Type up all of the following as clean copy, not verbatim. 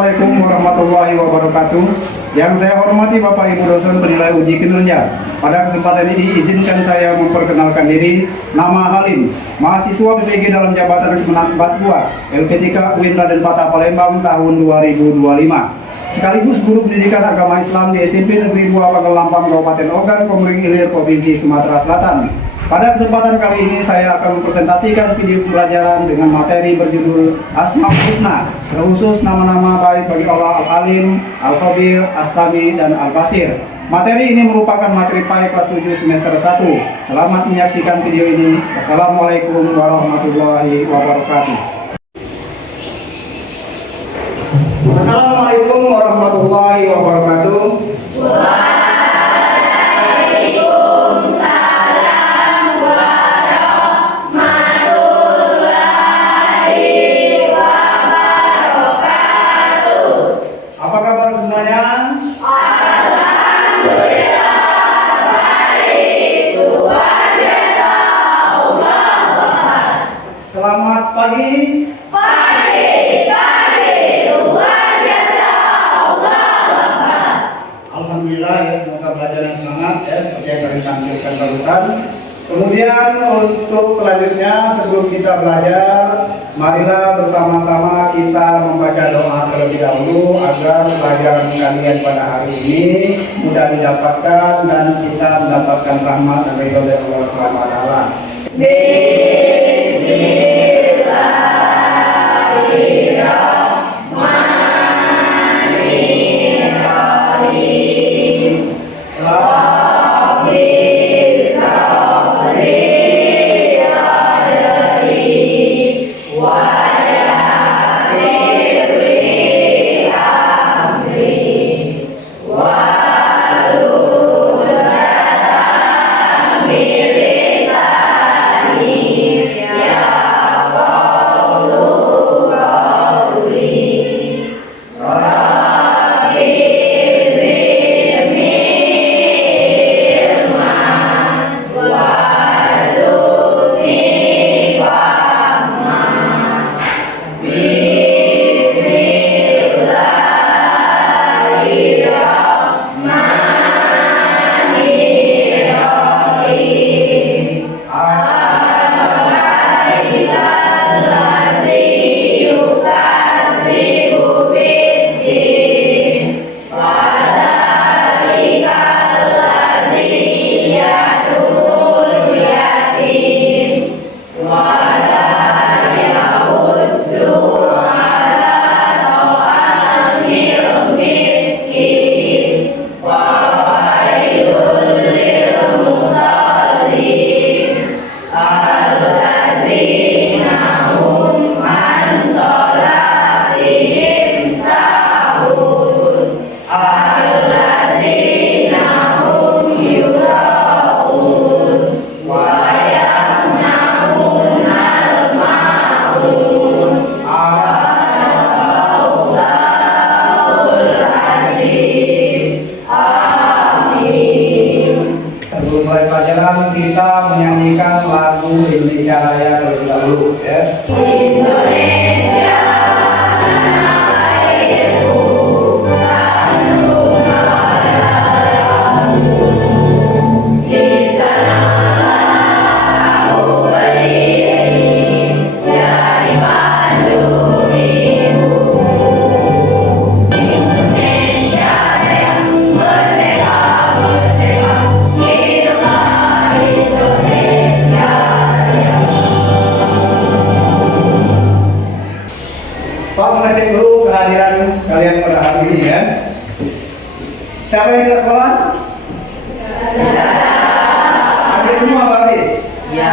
Assalamualaikum warahmatullahi wabarakatuh. Yang saya hormati Bapak Ibu dosen penilai uji kinerja. Pada kesempatan ini izinkan saya memperkenalkan diri. Nama Halim, mahasiswa BPG dalam jabatan Kemenang 42, LP3 UIN Raden Patah Palembang tahun 2025. Sekaligus guru pendidikan agama Islam di SMP Negeri 2 Pagelampang Kabupaten Ogan Komering Ilir Provinsi Sumatera Selatan. Pada kesempatan kali ini saya akan mempresentasikan video pembelajaran dengan materi berjudul Asmaul Husna, terkhusus nama-nama baik bagi Allah Al-Alim, Al-Khabir, As-Sami, dan Al-Basir. Materi ini merupakan materi PAI kelas 7 semester 1. Selamat menyaksikan video ini. Wassalamualaikum warahmatullahi wabarakatuh. Assalamualaikum warahmatullahi wabarakatuh. Selamat pagi. Luar biasa. Allah Akbar. Alhamdulillah ya, semoga belajar yang semangat ya, seperti yang kalian tampilkan barusan. Kemudian untuk selanjutnya sebelum kita belajar, marilah bersama-sama kita membaca doa terlebih dahulu agar pelajaran kalian pada hari ini mudah didapatkan dan kita mendapatkan rahmat dan ridho dari Allah Subhanahu wa taala. Kita menyanyikan lagu Indonesia Raya terlebih dahulu ya. Indonesia airku, tanah darahku, di sanalah aku berdiri dari Bandung ibu. Indonesia yang merdeka, merdeka, hiduplah Indonesia Raya. Pak, mengecek dulu kehadiran kalian pada hari ini ya. Siapa yang tidak sekolah? Hadir semua berarti? Ya.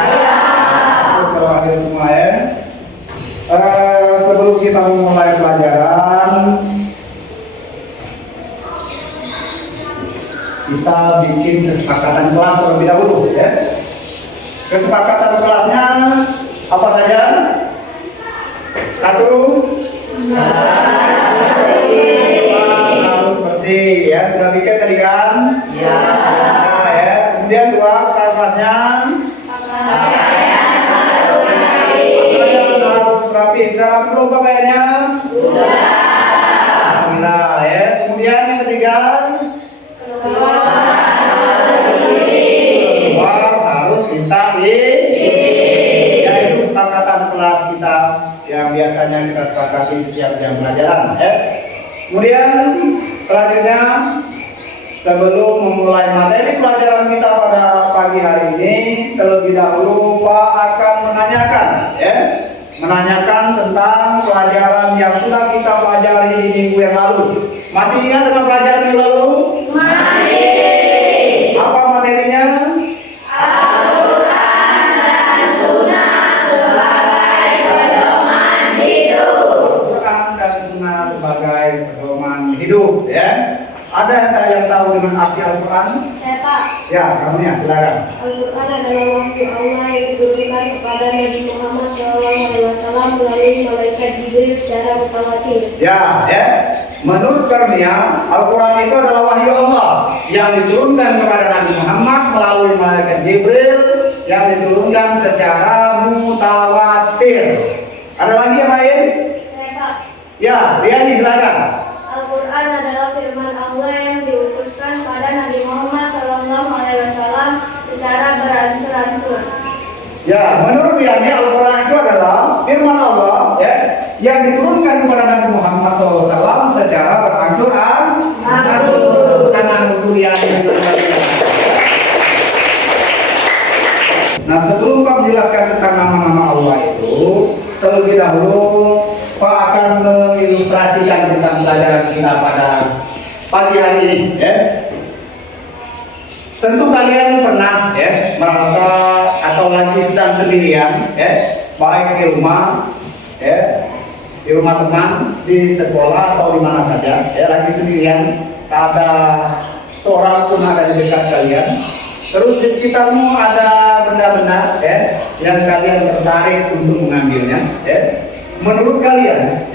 Terus kalau hadir semua ya. Sebelum kita memulai pelajaran, kita bikin kesepakatan kelas terlebih dahulu ya. Kesepakatan kelasnya apa saja? Satu, harus bersih ya, sudah bikin tadi kan? Ya. Nah, ya. Kemudian dua, skala kelasnya pakaian harus rapi. Sudah rapi belum pakaiannya? Sudah. memberkati setiap jam pelajaran. Kemudian selanjutnya, sebelum memulai materi pelajaran kita pada pagi hari ini, terlebih dahulu Pak akan menanyakan tentang pelajaran yang sudah kita pelajari di minggu yang lalu. Masih ingat dengan pelajaran minggu lalu? Masih. Apa materinya? Al-Quran dan Sunnah sebagai pedoman hidup. Al-Quran dan Sunnah sebagai pedoman hidup. Ada yang tahu dengan arti Al-Quran? Saya Pak. Ya, kamu ya, silakan. Al-Quran adalah wahyu Allah yang diturunkan kepada Nabi Muhammad SAW melalui malaikat Jibril secara mutawatir. Menurut Karnia, Al-Quran itu adalah wahyu Allah yang diturunkan kepada Nabi Muhammad melalui malaikat Jibril yang diturunkan secara mutawatir. Ada lagi yang lain? Saya Pak. Ya, Riani silakan. Al-Quran adalah firman Allah yang diutuskan pada Nabi Muhammad SAW secara beransur-ansur. Ya, menurut Riani, Al-Quran itu adalah firman Allah yang diturunkan kepada Nabi Muhammad SAW secara beransur-ansur. Kanan untuk Riani. Nah, sebelum Pak menjelaskan tentang nama-nama Allah itu, terlebih dahulu Pak akan mengilustrasikan tentang pelajaran kita pada pagi hari ini. Tentu kalian pernah merasa atau lagi sedang sendirian, baik di rumah, di rumah teman, di sekolah atau di mana saja, lagi sendirian, tak ada seorang pun ada di dekat kalian. Terus di sekitarmu ada benda-benda yang kalian tertarik untuk mengambilnya. Menurut kalian,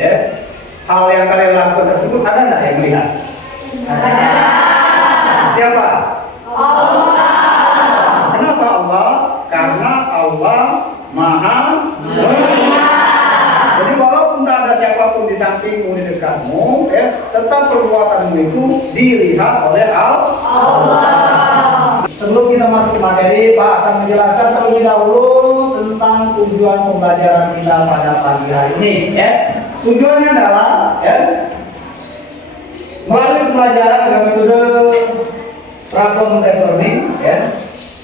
hal yang kalian lakukan tersebut ada nggak yang melihat? Ada. Siapa? Allah. Kenapa Allah? Karena Allah Maha Melihat. Jadi walaupun tak ada siapapun di sampingmu, di dekatmu, tetap perbuatanmu itu dilihat oleh Allah. Sebelum kita masuk ke materi, Pak akan menjelaskan terlebih dahulu tentang tujuan pembelajaran kita pada pagi hari ini. Tujuannya adalah melalui pembelajaran dengan metode problem-based learning,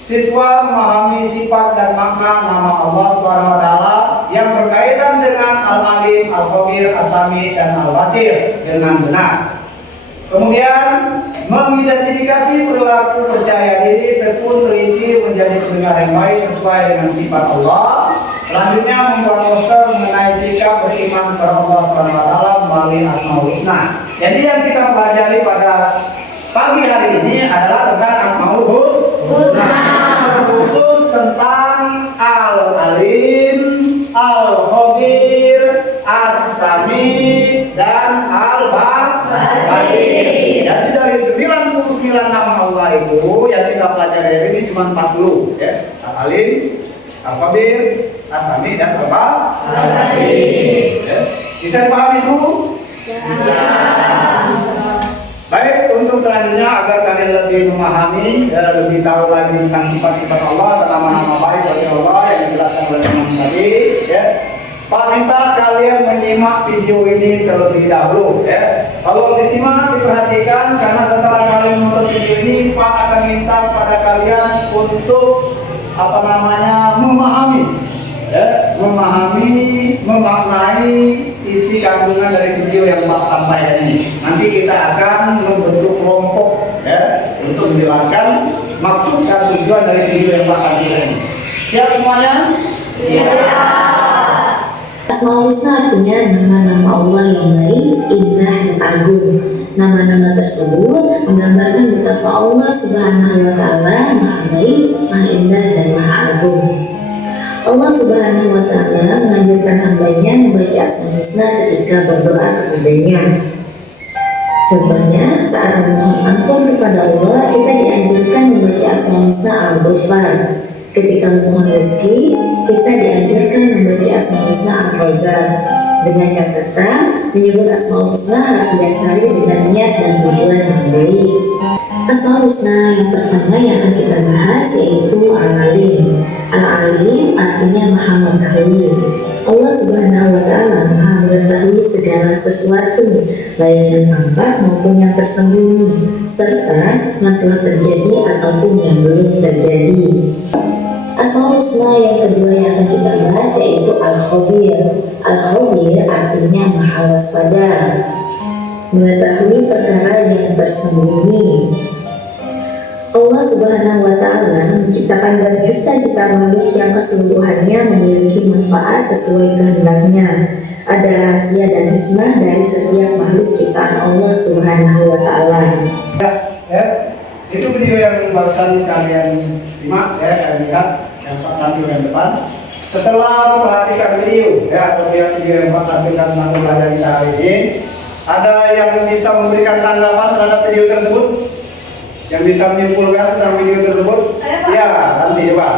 siswa memahami sifat dan makna nama Allah Subhanahu wa taala yang berkaitan dengan Al-Alim, Al-Khabir, As-Sami dan Al-Basir dengan benar. Kemudian mengidentifikasi perilaku percaya diri, tekun, teliti menjadi pendengar yang baik sesuai dengan sifat Allah. Selanjutnya membuat poster mengenai sikap beriman kepada Allah Subhanahu wa taala melalui Asmaul Husna. Jadi yang kita pelajari pada pagi hari ini adalah tentang Asmaul Husna, khusus tentang Al-Alim, Al-Khabir, As-Sami dan Al-Basir. Jadi dari 99 nama Allah itu yang kita pelajari hari ini cuma 40, Al-Alim, Al-Khabir, As-Sami dan Al-Basir. Bisa dipahami itu? Bisa. Baik, untuk selanjutnya agar kalian lebih memahami, lebih tahu lagi tentang sifat-sifat Allah atau nama-nama baik dari Allah yang dijelaskan oleh teman tadi, Pak minta kalian menyimak video ini terlebih dahulu. Kalau disimak, diperhatikan, karena setelah kalian menonton video ini, Pak akan minta kepada kalian untuk memahami, memaknai isi kandungan dari video yang Pak sampaikan ini. Nanti kita akan membentuk kelompok untuk menjelaskan maksud dan tujuan dari video yang Pak sampaikan ini. Siap semuanya? Siap. Asmaul Husna artinya nama-nama Allah yang baik, indah, dan agung. Nama-nama tersebut menggambarkan betapa Allah Subhanahu wa taala Maha baik, Maha indah, dan Maha agung. Allah Subhanahu wa taala menganjurkan hambanya membaca Asmaul Husna ketika berdoa kepadanya. Contohnya, saat memohon ampun kepada Allah, kita dianjurkan membaca Asmaul Husna Al-Ghufar. Ketika memohon rezeki, kita dianjurkan membaca Asmaul Husna Al-Razak. Dengan catatan, menyebut Asmaul Husna harus didasari dengan niat dan tujuan yang baik. Asmaul Husna yang pertama yang akan kita bahas yaitu Al-Alim. Al-Alim artinya Maha Mengetahui. Allah Subhanahu wa Ta'ala Maha mengetahui segala sesuatu, baik yang tampak maupun yang tersembunyi, serta yang telah terjadi ataupun yang belum terjadi. Asmaul Husna yang kedua yang akan kita bahas yaitu Al-Khabir. Al-Khabir artinya Maha Waspada, mengetahui perkara yang tersembunyi. Allah Subhanahu wa Ta'ala menciptakan berjuta-juta makhluk yang keseluruhannya memiliki manfaat sesuai kehendaknya. Ada rahasia dan hikmah dari setiap makhluk ciptaan Allah Subhanahu wa Ta'ala. Ya, itu video yang barusan kalian simak ya, kalian lihat yang tampilkan depan. Setelah memperhatikan video yang tampilkan tentang pelajaran kita hari ini, ada yang bisa memberikan tanggapan terhadap video tersebut? Yang bisa menyimpulkan tentang video tersebut? Saya, Pak. Ya, nanti coba.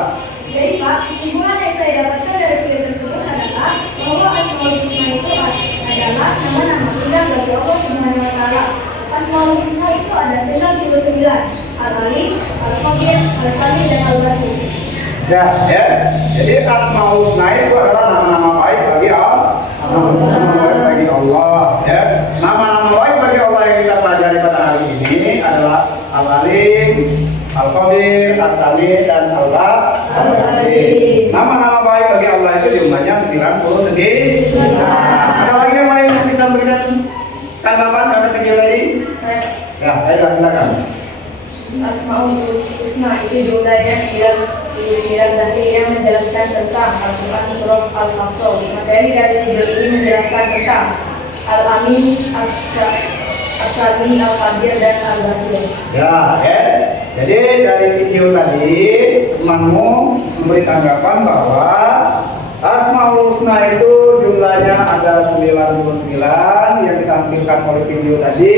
Jadi Pak, kesimpulan yang saya dapatkan dari video tersebut adalah bahwa Asmaul Husna itu adalah nama-nama indah bagi Allah Subhanahu wa Ta'ala. Asmaul Husna itu ada 99, Al-Alim, Al-Khabir, Al-Sami, dan Al-Basir. Ya. Jadi Asmaul Husna itu adalah nama-nama baik bagi Allah. Nama-nama baik bagi Allah. Ya. Nama-nama baik bagi Allah yang kita pelajari pada hari ini adalah Al-Alim, Al-Khabir, Al-Sami, dan Al-Basir. Nama-nama baik bagi Allah itu jumlahnya 99. Ada lagi yang lain yang bisa memberikan tanggapan terhadap video tadi? Ya, ayo silakan. Asmaul Husna itu jumlahnya 99 dari yang menjelaskan tentang Al-Quran Surah Al-Baqarah. Materi dari video ini menjelaskan tentang Al-Amin, As-Sami, Al-Khabir, dan Al-Basir. Ya. Jadi dari video tadi temanmu memberi tanggapan bahwa Asmaul Husna itu jumlahnya ada 99. Yang ditampilkan oleh video tadi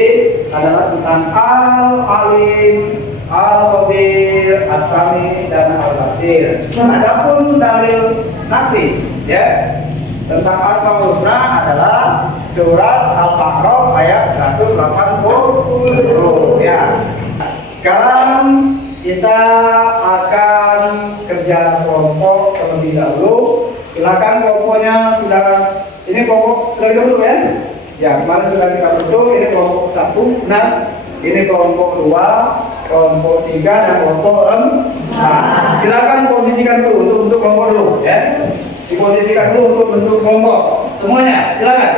adalah tentang Al-Alim, Al-Khabir, As-Sami, dan Al-Basir. Adapun dalil nakli ya tentang Asmaul Husna adalah surat Al-Baqarah ayat 180 ya. Sekarang kita akan kerja kelompok terlebih dahulu. Silakan kelompoknya sudah, ini kelompok sudah dulu ya. Ya, kemarin sudah kita bentuk, ini kelompok 1, nah ini kelompok 2, kelompok 3, dan kelompok 4. Silakan posisikan dulu untuk bentuk kelompok dulu ya. Diposisikan dulu untuk bentuk kelompok. Semuanya, silakan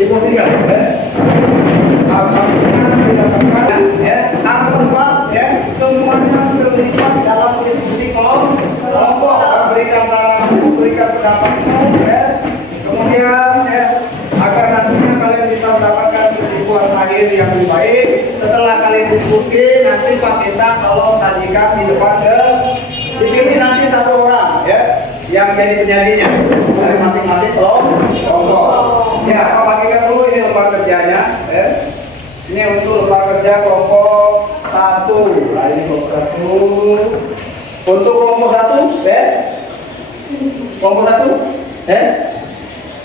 diposisikan ya. Nama tempat ya, semuanya sudah terlibat dalam diskusi kelompok. Berikan pendapatmu ya. Kemudian ya, agar nantinya kalian bisa mendapatkan kesimpulan akhir yang lebih baik. Setelah kalian diskusi, nanti Pak minta kalau sajikan di depan dipilih nanti satu orang ya yang jadi penyajinya dari masing-masing kelompok. Ya, Pak bagikan dulu ini lembar kerjanya ya. Ini untuk lembar kerja kelompok 1. Nah, ini kelompok 1. Untuk kelompok 1 ya. Kelompok 1 ya.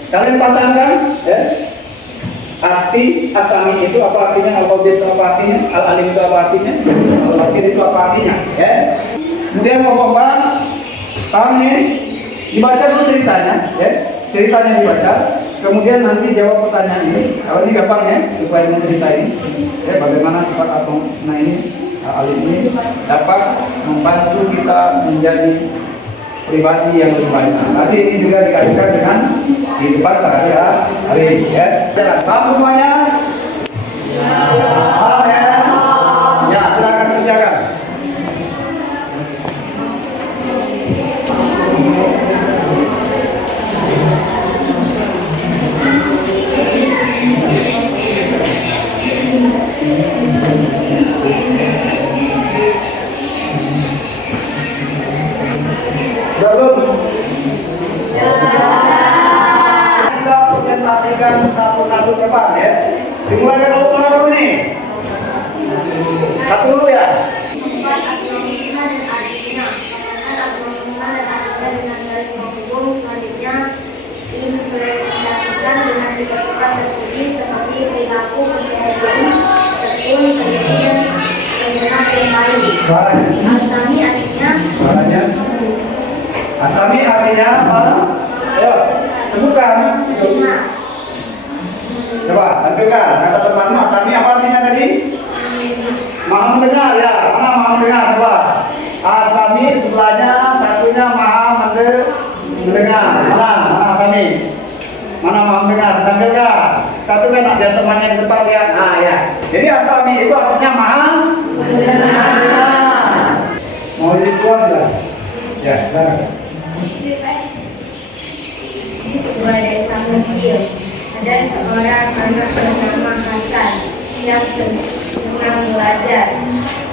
Kalian pasangkan ya. Arti As-Sami itu apa artinya, Al-Khabir itu apa artinya, Al-Alim itu apa artinya, Al-Basir itu apa artinya ya. Kemudian kelompok 4 paham nih? Dibaca dulu ceritanya ya. Ceritanya dibaca. Kemudian nanti jawab pertanyaan ini. Kalau ini gampang ya, supaya menceritain ya bagaimana sifat Asmaul Husna ini, Al-Alim ini dapat membantu kita menjadi pribadi yang lebih baik. Nanti ini juga dikaitkan dengan kehidupan sehari-hari ya. Jalan, paham semuanya? Paham ya? Ya, silakan kerjakan. Belum? Kita presentasikan satu-satu depan ya. tekun, kemudian mengenal yang lain. Suaranya. Asami artinya Suaranya. Asami artinya apa? Ayo, sebutkan. Coba, tampilkan. Kata temanmu, asami apa artinya tadi? Maha mendengar, ya. Mana maha mendengar? Coba. Asami sebelahnya, satunya maha mendengar. Mana asami? Mana maha mendengar? Tampilkan. Tampilkan ada temannya di depan, lihat. Nah, ya. Jadi asami itu artinya maha mendengar. Mau dibuat ya? Ya, sekarang. di sebuah desa kecil. Ada seorang anak bernama Hasan yang senang belajar.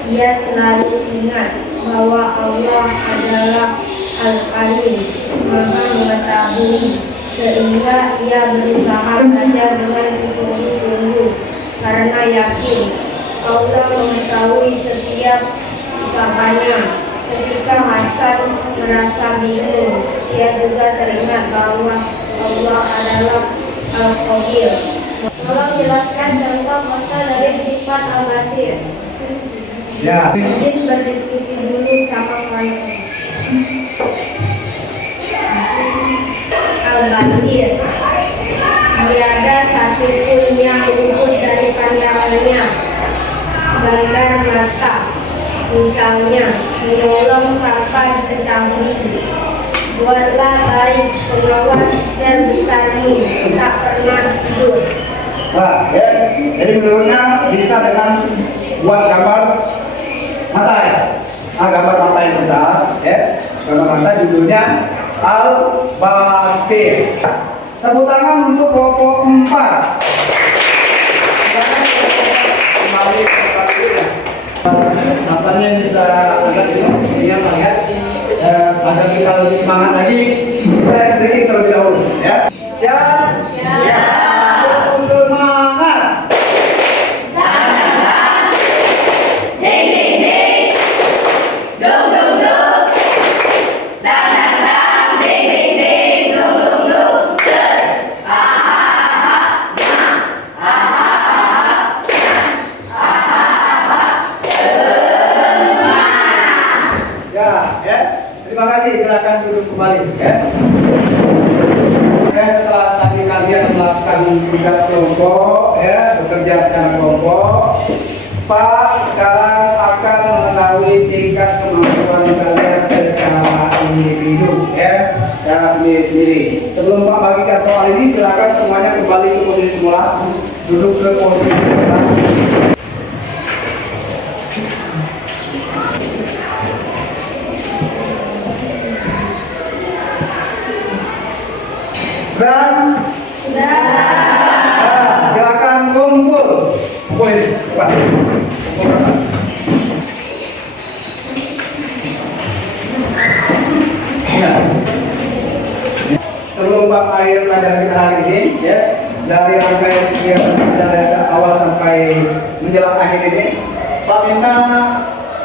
Dia selalu ingat bahwa Allah adalah Al-Alim, Maha Mengetahui, sehingga ia berusaha belajar dengan sungguh-sungguh karena yakin Allah mengetahui setiap usahanya. Ketika Hasan merasa bingung, dia juga teringat bahwa Allah adalah Al-Qadir. Tolong jelaskan contoh masa dari sifat Al-Basir. Ya. Mungkin berdiskusi dulu sama kamu. Al-Basir. Tiada satu pun yang luput dari pandangannya. Bandar mata, misalnya menolong tanpa diketahui. Buatlah baik pengawas dan besarmu, tak pernah tidur. Nah, ya. Jadi menurutnya bisa dengan buat gambar mata ya. Nah, gambar mata yang besar, ya. Gambar mata judulnya Al-Basir. Tepuk tangan untuk kelompok 4. Kembali ya. Nampaknya sudah agak ya, melihat agar kita lebih semangat lagi. Saya sendiri terlebih dahulu, ya. Siap. Semangat. Ya. Terima kasih. Silakan duduk kembali, ya. Setelah tadi kalian melakukan tugas kelompok, ya, bekerja secara kelompok, Pak sekarang akan mengetahui tingkat kemampuan kalian secara individu, ya, secara sendiri-sendiri. Sebelum Pak bagikan soal ini, silakan semuanya kembali ke posisi semula, duduk ke posisi semula. Dan silakan kumpul. Kumpul ini, cepat. Ya. Sebelum Pak akhir pelajaran kita hari ini, ya, dari rangkaian kegiatan dari awal sampai menjelang akhir ini, Pak minta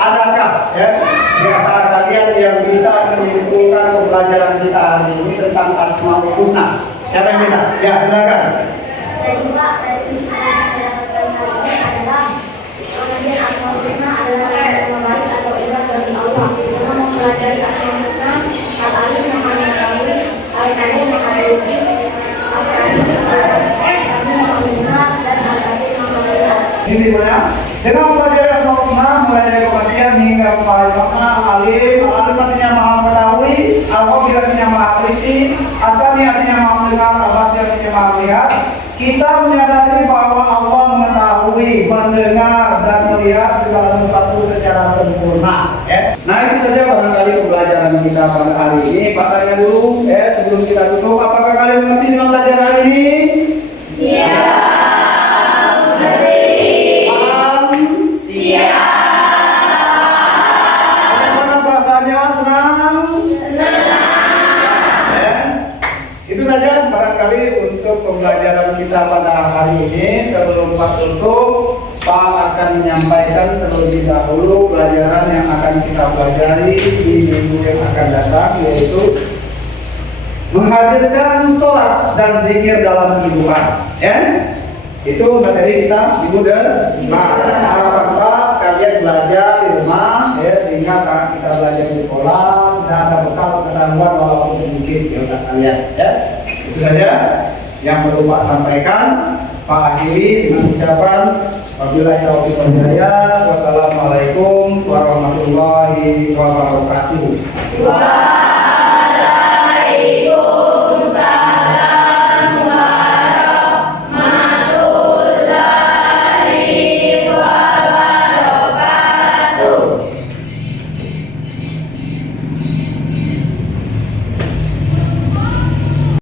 adakah, ya, di antara kalian yang bisa menyimpulkan pembelajaran kita hari ini tentang Asmaul Husna? Siapa yang bisa? Ya, silakan. Dan Pak, dari yang saya dapatkan hari ini adalah pengertian Asmaul Husna adalah nama baik atau indah bagi Allah. Kita mempelajari Asmaul Husna, Al-Alim Maha Mengetahui, Al-Qadir Maha Meneliti, As-Sami Maha Mendengar, dan Al-Basir Maha Melihat. Simpulnya, dengan mempelajari Asmaul Husna, mulai dari pengertian hingga mempelajari makna Alim, Alim artinya Maha Mengetahui, Al-Qadir artinya Maha Meneliti, As-Sami artinya Maha Mendengar, Al-Basir artinya Maha Melihat. Kita menyadari bahwa Allah mengetahui, mendengar, dan melihat segala sesuatu secara sempurna. Ya. Nah, itu saja barangkali pembelajaran kita pada hari ini. Pak tanya dulu, sebelum kita tutup, apakah kalian mengerti dengan pelajaran hari ini? Siap, mengerti. Paham? Siap. Bagaimana perasaannya? Senang? Itu saja barangkali untuk pembelajaran kita pada hari ini. Sebelum Pak tutup, Pak akan menyampaikan terlebih dahulu pelajaran yang akan kita pelajari di minggu yang akan datang, yaitu menghadirkan sholat dan zikir dalam kehidupan. Ya? Itu materi kita Ibu dan Pak. Harapan Pak kalian belajar di rumah ya, sehingga saat kita belajar di sekolah sudah ada bekal pengetahuan walaupun sedikit ya untuk kalian ya. Itu saja yang perlu Pak sampaikan. Pak akhiri dengan ucapan wabillahi taufiq wal hidayah. Wassalamualaikum warahmatullahi wabarakatuh.